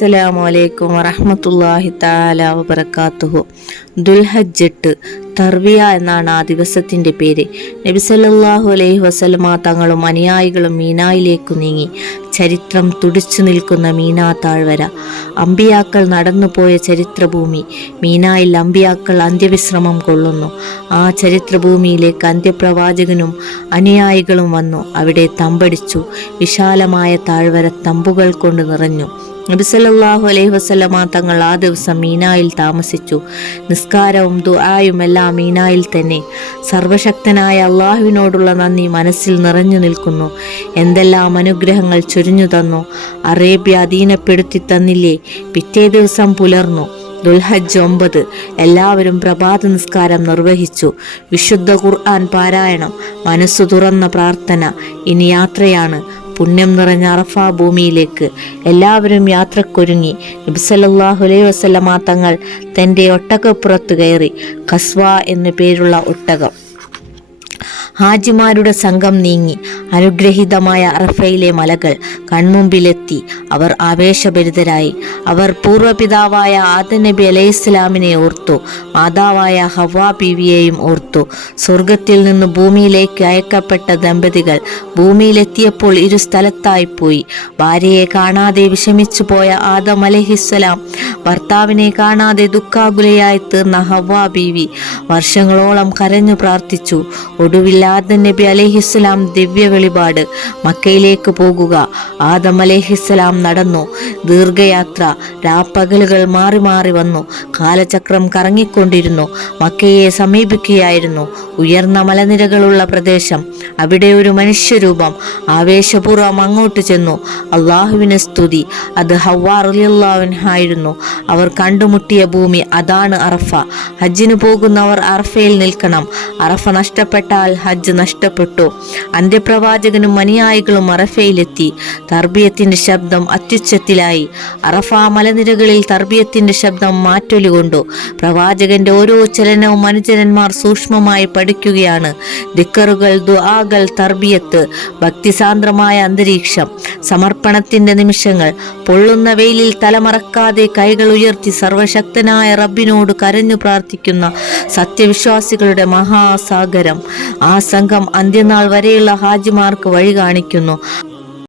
അസ്സലാമു അലൈക്കും വറഹ്മത്തുള്ളാഹി തആല വബറകാതുഹു ദുൽഹജ്ജ് എട്ട് തർവിയ എന്നാണ് ആ ദിവസത്തിന്റെ പേര്. നബി സല്ലല്ലാഹു അലൈഹി വസല്ലമ തങ്ങളും അനുയായികളും മീനായിലേക്ക് നീങ്ങി. ചരിത്രം തുടിച്ചു നിൽക്കുന്ന മീനാ താഴ്വര. അമ്പിയാക്കൾ നടന്നുപോയ ചരിത്രഭൂമി. മീനായിൽ അമ്പിയാക്കൾ അന്ത്യവിശ്രമം കൊള്ളുന്നു. ആ ചരിത്രഭൂമിയിലേക്ക് അന്ത്യപ്രവാചകനും അനുയായികളും വന്നു. അവിടെ തമ്പടിച്ചു. വിശാലമായ താഴ്വര തമ്പുകൾ കൊണ്ട് നിറഞ്ഞു. നബിസല്ലാഹു അലൈഹി വസ്ലമ തങ്ങൾ ആ ദിവസം മീനായിൽ താമസിച്ചു. നിസ്കാരവും ദുആയും എല്ലാം മീനായിൽ തന്നെ. സർവശക്തനായ അള്ളാഹുവിനോടുള്ള നന്ദി മനസ്സിൽ നിറഞ്ഞു നിൽക്കുന്നു. എന്തെല്ലാം അനുഗ്രഹങ്ങൾ ചൊരിഞ്ഞു തന്നു. അറേബ്യ അധീനപ്പെടുത്തി തന്നില്ലേ? പിറ്റേ ദിവസം പുലർന്നു. ദുൽഹജ്ജ് ഒമ്പത്. എല്ലാവരും പ്രഭാത നിസ്കാരം നിർവഹിച്ചു. വിശുദ്ധ ഖുർആൻ പാരായണം. മനസ്സു തുറന്ന പ്രാർത്ഥന. ഇനി യാത്രയാണ്. പുണ്യം നിറഞ്ഞ അറഫ ഭൂമിയിലേക്ക് എല്ലാവരും യാത്രക്കൊരുങ്ങി. നബിസല്ലാഹു അലൈഹി വസല്ലമ തങ്ങൾ തന്റെ ഒട്ടകപ്പുറത്ത് കയറി. കസ്വ എന്നു പേരുള്ള ഒട്ടകം. ഹാജിമാരുടെ സംഘം നീങ്ങി അനുഗ്രഹീതമായ അറഫയിലെ മലകൾ കൺമുമ്പിലെത്തി അവർ ആവേശഭരിതരായി. അവർ പൂർവപിതാവായ ആദ നബി അലൈഹി ഇസ്ലാമിനെ ഓർത്തു മാതാവായ ഹവാ ബീവിയെയും ഓർത്തു. സ്വർഗത്തിൽ നിന്ന് ഭൂമിയിലേക്ക് അയക്കപ്പെട്ട ദമ്പതികൾ ഭൂമിയിലെത്തിയപ്പോൾ ഇരു സ്ഥലത്തായി പോയി. ഭാര്യയെ കാണാതെ വിഷമിച്ചു പോയ ആദം അലഹിസ്സലാം ഭർത്താവിനെ കാണാതെ ദുഃഖാകുലയായി തീർന്ന ഹവാ ബീവി വർഷങ്ങളോളം കരഞ്ഞു പ്രാർത്ഥിച്ചു. ഒടുവിൽ ആദം നബി അലഹിസ്സലാം ദിവ്യ വെളിപാട് മക്കയിലേക്ക് പോകുക. ആദം അലഹിസ്സലാം നടന്നു. ദീർഘയാത്ര. രാപ്പകലുകൾ മാറി മാറി വന്നു. കാലചക്രം കറങ്ങിക്കൊണ്ടിരുന്നു. മക്കയെ സമീപിക്കുകയായിരുന്നു. ഉയർന്ന മലനിരകളുള്ള പ്രദേശം. അവിടെ ഒരു മനുഷ്യരൂപം. ആവേശപൂർവം അങ്ങോട്ട് ചെന്നു. അള്ളാഹുവിന് സ്തുതി. അത് ഹവാറുലിയുള്ളാവിനായിരുന്നു അവർ കണ്ടുമുട്ടിയ ഭൂമി അതാണ് അറഫ. ഹജ്ജിന് പോകുന്നവർ അറഫയിൽ നിൽക്കണം. അറഫ നഷ്ടപ്പെട്ടാൽ ഹജ്ജ് നഷ്ടപ്പെട്ടു. അന്ത്യപ്രവാചകനും അനുയായികളും അറഫയിലെത്തി. തർബിയത്തിന്റെ ശബ്ദം അത്യുച്ചത്തിലായി. അറഫ മലനിരകളിൽ തർബിയത്തിന്റെ ശബ്ദം മാറ്റൊലി കൊണ്ടു പ്രവാചകന്റെ ഓരോ ചലനവും അനുചരന്മാർ സൂക്ഷ്മമായി പഠിക്കുകയാണ്. ദിക്കറുകൾ ദുആകൾ തർബിയത്ത് ഭക്തിസാന്ദ്രമായ അന്തരീക്ഷം സമർപ്പണത്തിന്റെ നിമിഷങ്ങൾ പൊള്ളുന്ന വെയിലിൽ തലമറക്കാതെ കൈകൾ ഉയർത്തി സർവശക്തനായ റബ്ബിനോട് കരഞ്ഞു പ്രാർത്ഥിക്കുന്ന സത്യവിശ്വാസികളുടെ മഹാസാഗരം. ആ സംഘം അന്ത്യനാൾ വരെയുള്ള ഹാജിമാർക്ക് വഴി കാണിക്കുന്നു.